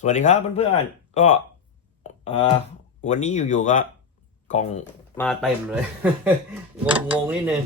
สวัสดีครับเพื่อนๆก็วันนี้อยู่ๆก็กล่องมาเต็มเลย งงๆนิดนึง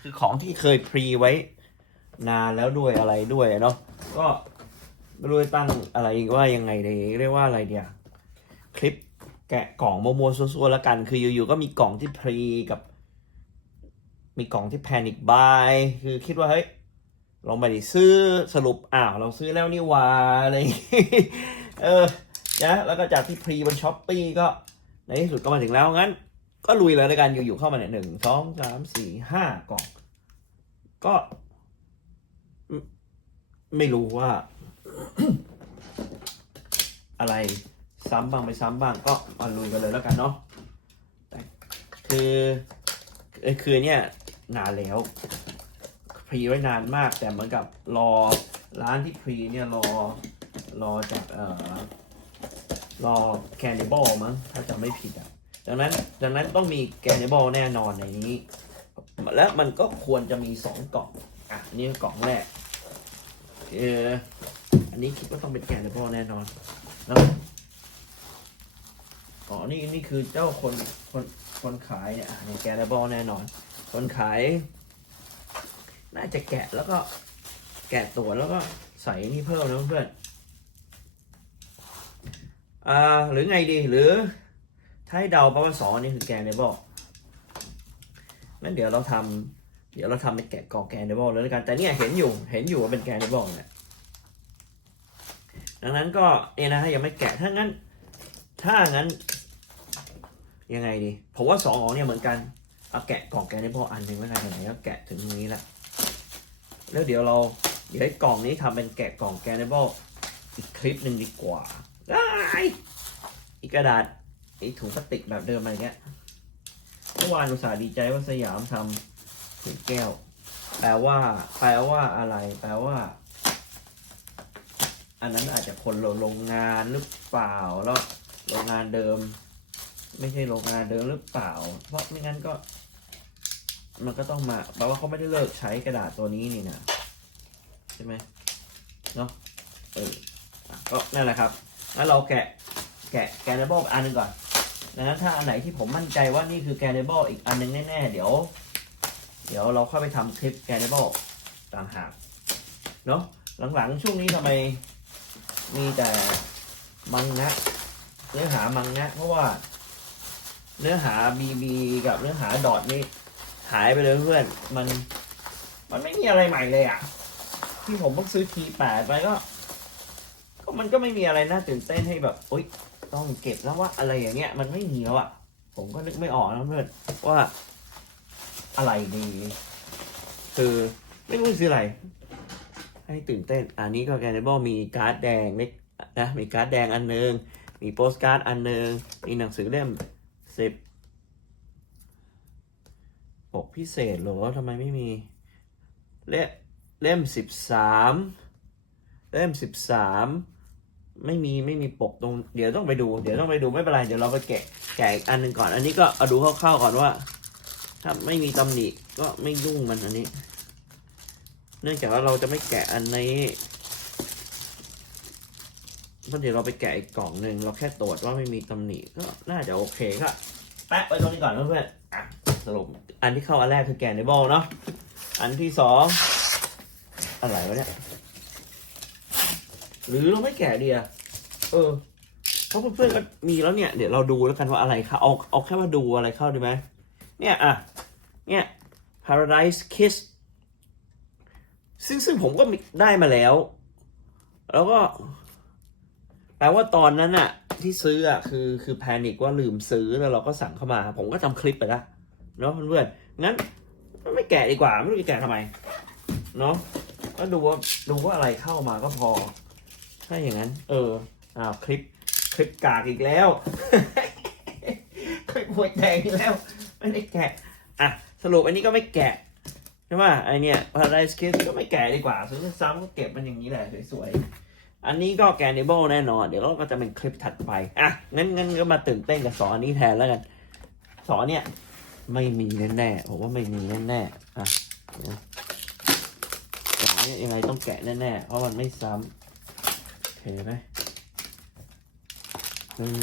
คือของที่เคยพรีไว้ นานแล้วด้วยอะไรด้วยเนาะก็ไม่รู้จะตั้งอะไรว่ายังไงดีเรียกว่าอะไรเดียคลิปแกะกล่องโมโมซัวๆแล้วกัน คืออยู่ๆก็มีกล่องที่พรีกับ มีกล่องที่แพนิคบายคือคิดว่าเฮ้ย เราไม่ได้ซื้อสรุปอ้าวเราซื้อแล้วนี่วาอะไรเออนะแล้วก็จากที่พรีบนช้อปปีก็ในที่สุดก็มาถึงแล้วงั้น ก็ลุยเลยในการอยู่ๆเข้ามาเนี่ยหนึ่งสองสามสี่ห้ากล่อง ก็ ไม่รู้ว่า อะไรซ้ำบ้างไม่ซ้ำบ้างก็มาลุยกันเลยแล้วกันเนาะแต่คือคือเนี่ยนานแล้ว รีไว้นานมาก แต่เหมือนกับรอร้านที่พรีเนี่ยรอรอจากเอ่อรอแคนนิบอลมั้งถ้าจำไม่ผิดอะดังนั้นดังนั้นต้องมีแคนนิบอลแน่นอนในนี้ และมันก็ควรจะมีสองกล่องอะนี่กล่องแรกเอออันนี้คิดว่าต้องเป็นแคนนิบอลแน่นอนแล้วอ๋อนี่นี่คือเจ้าคนคนคนขายเนี่ยในแคนนิบอลแน่นอน คนขาย น่าจะแกะแล้วก็แกะตัวแล้วก็ใส่นี่เพิ่มนะเพื่อนอ่าหรือไงดีหรือถ้าให้เดาประมาณสองอันนี้คือแกนเดบอลงั้นเดี๋ยวเราทำเดี๋ยวเราทำเป็นแกะกองแกนเดบอลเลยแล้วกันแต่เนี่ยเห็นอยู่เห็นอยู่ว่าเป็นแกนเดบอลเนี่ยดังนั้นก็เนี่ยนะถ้ายังไม่แกะถ้างั้น ถ้างั้น ยังไงดีผมว่าสองขอเนี่ยเหมือนกันเอาแกะกล่องแกนเดบออันหนึ่งแล้วกันไหนก็แกะถึงตรงนี้แล้ว แล้วเดี๋ยวเราเดี๋ยวไอ้กล่องนี้ทำเป็นแกะกล่องแกนเนบิลอีกคลิปหนึ่งดีกว่าได้อีกกระดาษไอ้ถุงพลาสติกแบบเดิมอะไรเงี้ยเมื่อวานอุตส่าห์ดีใจว่าสยามทำถุงแก้ว แปลว่า แปลว่าอะไร แปลว่า อันนั้นอาจจะคนโรงงานหรือเปล่าแล้วโรงงานเดิม ไม่ใช่โรงงานเดิมหรือเปล่า เพราะไม่งั้นก็ มันก็ต้องมาแปลว่าเขาไม่ได้เลิกใช้กระดาษตัวนี้นี่นะใช่ไหมเนาะเออก็นั่นแหละครับงั้นเราแกะแกะแกนเดบอลอันนึงก่อนดังนั้นถ้าอันไหนที่ผมมั่นใจว่านี่คือแกนเดบอลอีกอันหนึงแน่ๆเดี๋ยว เดี๋ยวเราค่อยไปทำคลิปแกนเดบอลต่างหากเนาะหลังๆช่วงนี้ทำไมมีแต่มังงะเนื้อหามังงะเพราะว่า เนื้อหาบีบีกับเนื้อหาดอทนี่ หายไปเลยเพื่อน มัน มันไม่มีอะไรใหม่เลยอะ ที่ผมเพิ่งซื้อทีแปดไปก็ ก็มันก็ไม่มีอะไรน่าตื่นเต้นให้แบบอุ๊ยต้องเก็บแล้วว่าอะไรอย่างเงี้ย มันไม่มีแล้วอะ ผมก็นึกไม่ออกนะเพื่อนว่า อะไรดี คือไม่รู้ซื้ออะไร ให้ตื่นเต้น อันนี้ก็แกนเบิลมีการ์ดแดงเล็กนะมีการ์ดแดงอันหนึง มีโปสการ์ดอันหนึง มีหนังสือเล่มสิบ ปกพิเศษหรอทำไมไม่มีเล่มเล่มสิบสามเล่มสิบสามไม่มีไม่มีปกตรง เดี๋ยวต้องไปดู เดี๋ยวต้องไปดูไม่เป็นไรเดี๋ยวเราไปแกะแกะอีกอันหนึ่งก่อน อันนี้ก็เอาดูคร่าวๆก่อนว่า ถ้าไม่มีตำหนิก็ไม่ยุ่งมันอันนี้ เนื่องจากว่าเราจะไม่แกะอันนี้เพราะเดี๋ยวเราไปแกะอีกกล่องหนึ่งเราแค่ตรวจว่าไม่มีตำหนิก็น่าจะโอเคก็แปะไว้ตรงนี้ก่อนเพื่อนๆ สรุปอันที่เข้าอันแรกคือแกนในบอลเนาะอันที่สองอะไรวะเนี่ยหรือเราไม่แกะดีอะเออเพราะเพื่อนๆก็มีแล้วเนี่ย เดี๋ยวเราดูแล้วกันว่าอะไรเข้าเอาเอาแค่ว่าดูอะไรเข้าดีไหมเนี่ยอะเนี่ย Paradise Kiss ซึ่งซึ่งผมก็ได้มาแล้ว แล้วก็แปลว่าตอนนั้นอะที่ซื้ออะคือคือแพนิกว่าลืมซื้อแล้วเราก็สั่งเข้ามา ผมก็จำคลิปไปแล้ว เนาะเพื่อนๆงั้นไม่แกะดีกว่าไม่รู้จะแกะทำไมเนาะก็ดูว่าดูว่าอะไรเข้ามาก็พอ ถ้าอย่างนั้น เอออ้าวคลิปคลิปกากอีกแล้วคลิปหัวแดงอีกแล้ว ไม่ได้แกะอะสรุปอันนี้ก็ไม่แกะใช่ไหมไอเนี่ย Paradise Kiss ก็ไม่แกะดีกว่าซื้อซ้ำก็เก็บมันอย่างนี้แหละสวยๆอันนี้ก็แกน a เบิลแน่นอน เดี๋ยวเราก็จะเป็นคลิปถัดไปอะงั้นงั้นก็มาตื่นเต้นกับสอนอันนี้แทนแล้วกันสอนเนี่ย ไม่มีแน่ๆผมว่าไม่มีแน่ๆอะสอนเนี่ยยังไงต้องแกะแน่ๆเพราะมันไม่ซ้ำโอเคไหมออ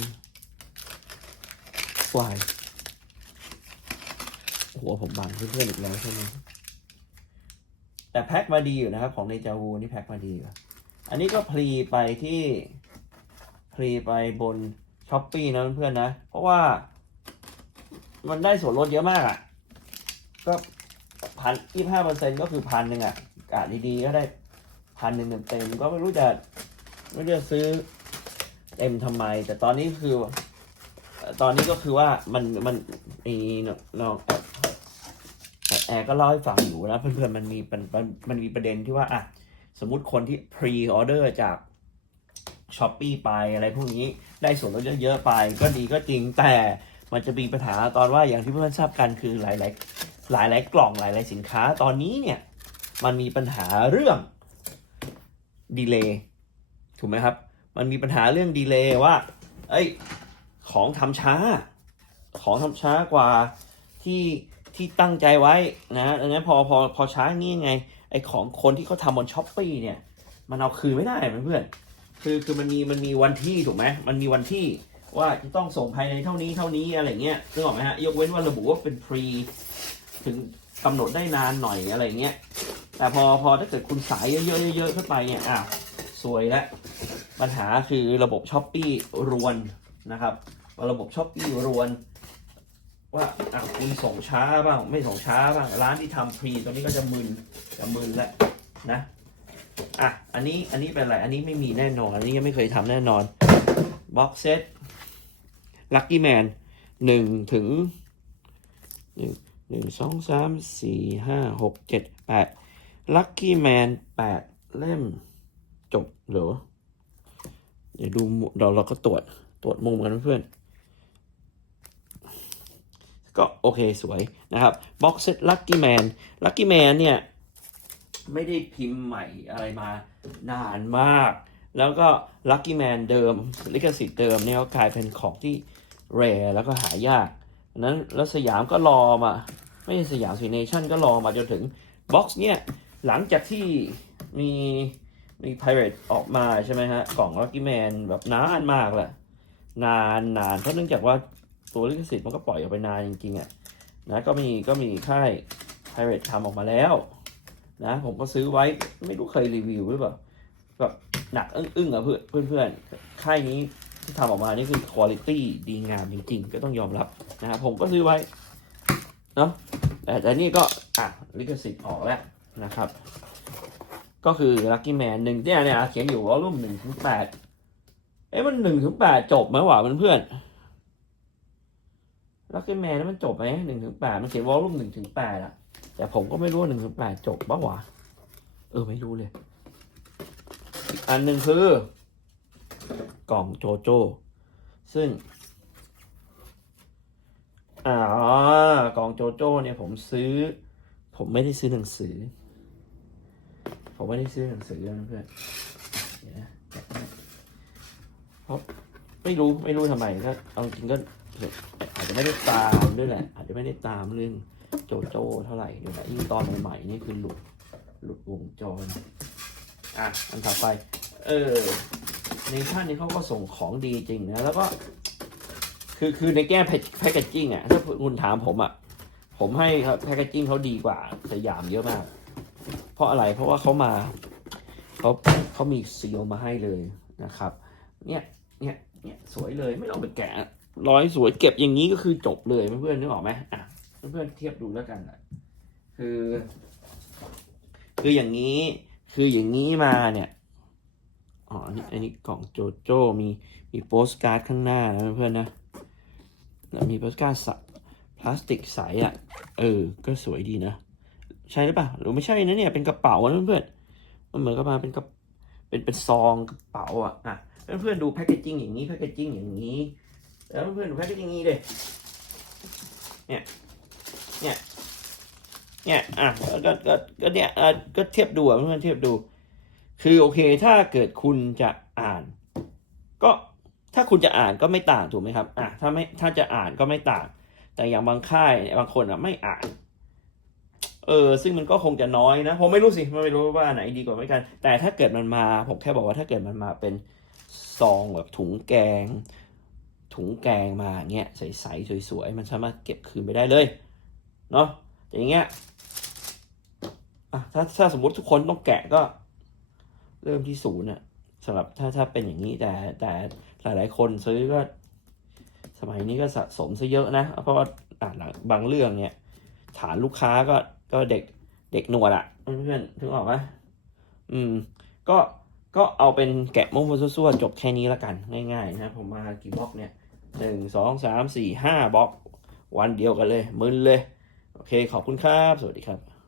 วายหัวผมบังเพื่อนๆอีกแล้วใช่ไหมแต่แพ็คมาดีอยู่นะครับ ของเดจาวูนี่แพ็คมาดีอยู่อันนี้ก็พรีไปที่พรีไปบนช้อปปี้นะเพื่อนๆนะ เพราะว่า มันได้ส่วนลดเยอะมากอะ ก็พันยี่ห้าเปอร์เซ็นก็คือพันหนึ่งอะกาดดีๆก็ได้พันหนึ่งเต็มๆก็ไม่รู้จะไม่รู้จะซื้อเต็มทำไม แต่ตอนนี้คือ ตอนนี้ก็คือว่ามันมันมีน้องแอบแอร์ก็เล่าให้ฟังอยู่นะเพื่อนๆมันมีมันมันมันมีประเด็นที่ว่าอะสมมติคนที่พรีออเดอร์จากช้อปปีไปอะไรพวกนี้ได้ส่วนลดเยอะๆไปก็ดีก็จริงแต่ มันจะมีปัญหาตอนว่าอย่างที่เพื่อนๆทราบกันคือหลายๆหลายหลายกล่องหลายหลายสินค้าตอนนี้เนี่ยมันมีปัญหาเรื่องดีเลย์ถูกไหมครับ มันมีปัญหาเรื่องดีเลย์ว่าเอ้ยของทำช้า ของทำช้ากว่าที่ที่ตั้งใจไว้นะอันนี้นพอพอพอช้างนี้ไงไอของคนที่เขาทำบนช้อปปีเนี่ย มันเอาคืนไม่ได้เพื่อนคือคือมันมีมันมีวันที่ถูกไหมมันมีวันที่ ว่าจะต้องส่งภายในเท่านี้เท่านี้อะไรเงี้ยนึกออกไหมฮะยกเว้นว่าระบุว่าเป็น pre ถึงกำหนดได้นานหน่อยอะไรเงี้ยแต่พอพอถ้าเกิดคุณสายเยอะๆเยอะๆขึ้นไปเนี่ยอะสวยแล้วปัญหาคือระบบช้อปปี้รวนนะครับระบบช้อปปี้รวน ว่าอะคุณส่งช้าบ้างไม่ส่งช้าบ้างร้านที่ทำพรีตรงนี้ก็จะมึนจะมึนแล้วนะอะอันนี้อันนี้เป็นอะไรอันนี้ไม่มีแน่นอน อันนี้ยังไม่เคยทำแน่นอนบ็อกเซต ลัคกี้แมนหนึ่งถึงหนึ่งหนึ่งสองสามสี่ห้าหกเจ็ดแปดลัคกี้แมนแปดเล่มจบหรอเดี๋ยวดูเราเราก็ตรวจตรวจมุมกันเพื่อน ก็โอเคสวยนะครับ Box Set Lucky Man Lucky Man เนี่ย ไม่ได้พิมพ์ใหม่อะไรมานานมาก แล้วก็ Lucky Man เดิมลิขสิทธิ์เดิมเนี่ยก็กลายเป็นของที่ rare แล้วก็หายากนั้นแล้วสยามก็รอมา ไม่ใช่สยามสีเนชั่นก็รอมาจนถึง Box เนี่ย หลังจากที่มีมี Pirate ออกมาใช่ไหมฮะ กล่อง Lucky Man แบบนานมากแหละ นานนานเพราะเนื่องจากว่าตัวลิขสิทธิ์มันก็ปล่อยออกไปนานจริงๆอะนะก็มีก็มีค่าย Pirate ทำออกมาแล้วนะผมก็ซื้อไว้ไม่รู้เคยรีวิวหรือเปล่าแบบหนักอึ้งๆอะเพื่อนเพื่อนเพื่อนๆค่ายนี้ ที่ทำออกมานี่คือคุณภาพดีงามจริง ๆ ก็ต้องยอมรับนะครับผมก็ซื้อไว้เนาะแต่ต่นี่ก็อะลิขสิทธิ์ออกแล้วนะครับ ก็คือ Lucky Man หนึ่งเนี่ยเนี่ยเขียนอยู่ว่ารุ่มหนึ่งถึงแปดเอ้มันหนึ่งถึงแปดจบไหมวะเพื่อนๆ Lucky Man นั้นมันจบไหมหนึ่งถึงแปดมันเขียนวอลลุ่มหนึ่งถึงแปดอะแต่ผมก็ไม่รู้หนึ่งถึงแปดจบปะวะเออไม่รู้เลยอีกอันหนึ่งคือ กล่องโจโจ้ ซึ่งอ๋อกล่องโจโจ้เนี่ยผมซื้อ ผมไม่ได้ซื้อหนังสือ ผมไม่ได้ซื้อหนังสือนะเพื่อนเดี๋ยวนะเพราะไม่รู้ไม่รู้ทำไมก็เอาจริงก็อาจจะไม่ได้ตามด้วยแหละ อาจจะไม่ได้ตามเรื่องโจโจ้เท่าไหร่เดี๋ยวนะยิ่งตอนใหม่ๆนี่คือหลุดหลุดวงจรอะอันต่อไป เออ ในท่านนี้เขาก็ส่งของดีจริงนะแล้วก็ คือคือในแก้แพคเกจจิ้งอะถ้าคุณถามผมอะผมให้ครับแพคเกจจิ้งเขาดีกว่าสยามเยอะมาก เพราะอะไรเพราะว่าเขามาเขาเขามีซีลมาให้เลยนะครับเนี่ยเนี่ยเนี่ยสวยเลยไม่ต้องไปแกะร้อยสวยเก็บอย่างนี้ก็คือจบเลยเพื่อนๆนึกออกไหมอะเพื่อนๆเทียบดูแล้วกันคือ คืออย่างนี้คืออย่างนี้มาเนี่ย อ๋ออันนี้อันนี้กล่องโจโจ้มีมีโปสการ์ดข้างหน้านะเพื่อนๆนะแล้วมีโปสการ์ดสพลาสติกใสอะ เออ ก็สวยดีนะ ใช่หรือเปล่าหรือไม่ใช่นะเนี่ย เป็นกระเป๋านะเพื่อนๆมันเหมือนกับมาเป็นกระเป็นเป็นซองกระเป๋าอะอะเพื่อนๆดูแพคเกจจิ้งอย่างนี้แพคเกจจิ้งอย่างนี้ แล้วเพื่อนๆดูแพคเกจจิ้งนี้เลยเนี่ยเนี่ยเนี่ยอะก็ก็ก็เนี่ยอะก็เทียบดูอะเพื่อนๆเทียบดู คือโอเคถ้าเกิดคุณจะอ่าน ก็ถ้าคุณจะอ่านก็ไม่ต่างถูกไหมครับอะถ้าไม่ถ้าจะอ่านก็ไม่ต่าง แต่อย่างบางค่ายบางคนอะไม่อ่าน เออ ซึ่งมันก็คงจะน้อยนะ ผมไม่รู้สิไม่รู้ว่าไหนดีกว่าไม่กัน แต่ถ้าเกิดมันมาผมแค่บอกว่าถ้าเกิดมันมาเป็นซองแบบถุงแกง ถุงแกงมาเงี้ยใสๆสวยๆมันสามารถเก็บคืนไปได้เลยเนาะอย่างเงี้ยอะถ้าถ้าสมมติทุกคนต้องแกะก็ เริ่มที่ศูนย์อะสำหรับถ้าถ้าเป็นอย่างนี้แต่แต่หลาย ๆ คนซื้อก็ สมัยนี้ก็สะสมซะเยอะนะ เพราะว่าอะหลังบางเรื่องเนี่ย ฐานลูกค้าก็ก็เด็กเด็กหนวดอะเพื่อนๆถึงออกไหมอืม ก็ก็เอาเป็นแกะม้วนๆซั่วๆจบแค่นี้ละกัน ง่าย ๆ นะ ผมมากี่บล็อกเนี่ยหนึ่งสองสามสี่ห้าบล็อก วันเดียวกันเลยมึนเลย โอเคขอบคุณครับ สวัสดีครับ